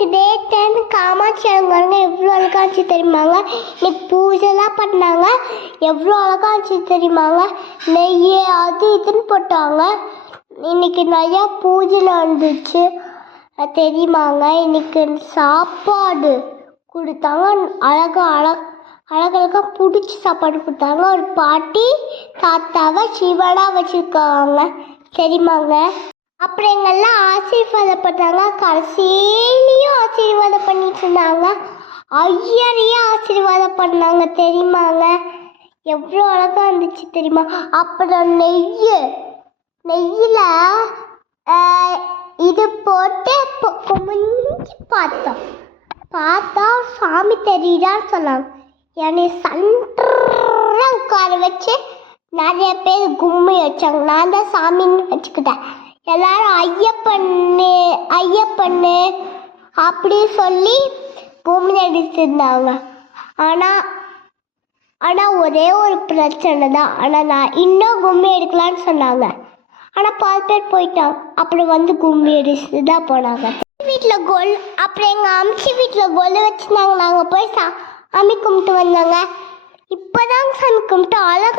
எனக்கு டேட் காமாட்சி அலங்காரங்க எவ்வளோ அழகா இருந்துச்சு தெரியுமாங்க. இன்னைக்கு பூஜைலாம் பண்ணாங்க, எவ்வளோ அழகா இருந்துச்சு தெரியுமாங்க. நெய் அது இதுன்னு போட்டாங்க. இன்னைக்கு நிறையா பூஜை நடந்துச்சு தெரியுமாங்க. இன்னைக்கு சாப்பாடு கொடுத்தாங்க, அழகழகா பிடிச்சி சாப்பாடு கொடுத்தாங்க. ஒரு பாட்டி தாத்தாவை சிவனா வச்சுருக்காங்க தெரியுமாங்க. அப்புறம் எங்கெல்லாம் ஆசீர்வாதம் பண்ணாங்க, கடைசியிலையும் ஆசீர்வாதம் பண்ணிட்டு இருந்தாங்க. ஐயரையும் ஆசீர்வாதம் பண்ணாங்க தெரியுமாங்க. எவ்வளோ அழகா இருந்துச்சு தெரியுமா. அப்புறம் நெய்யில் இது போட்டு குமிஞ்சு பார்த்தா சாமி தெரியுதான்னு சொன்னாங்க. என்னை சன்றாக உட்கார வச்சு நிறைய பேர் கும்மி வச்சாங்க. நான் தான் சாமின்னு வச்சுக்கிட்டேன். எல்லாரும் ஐயப்பண்ணு அப்படி சொல்லி கும்மி அடிச்சிருந்தாங்க. ஆனால் ஒரே ஒரு பிரச்சனை தான். ஆனால் நான் இன்னும் கும்மி எடுக்கலான்னு சொன்னாங்க. ஆனால் 10 பேர் போயிட்டாங்க. அப்புறம் கும்மி அடிச்சுட்டு தான் போனாங்க. வீட்டில் கோல், அப்புறம் எங்கள் அம்ச்சி வீட்டில் கோல் வச்சுருந்தாங்க. நாங்கள் போய் சாமி கும்பிட்டு வந்தாங்க. இப்போதாங்க சாமி கும்பிட்டு அழகா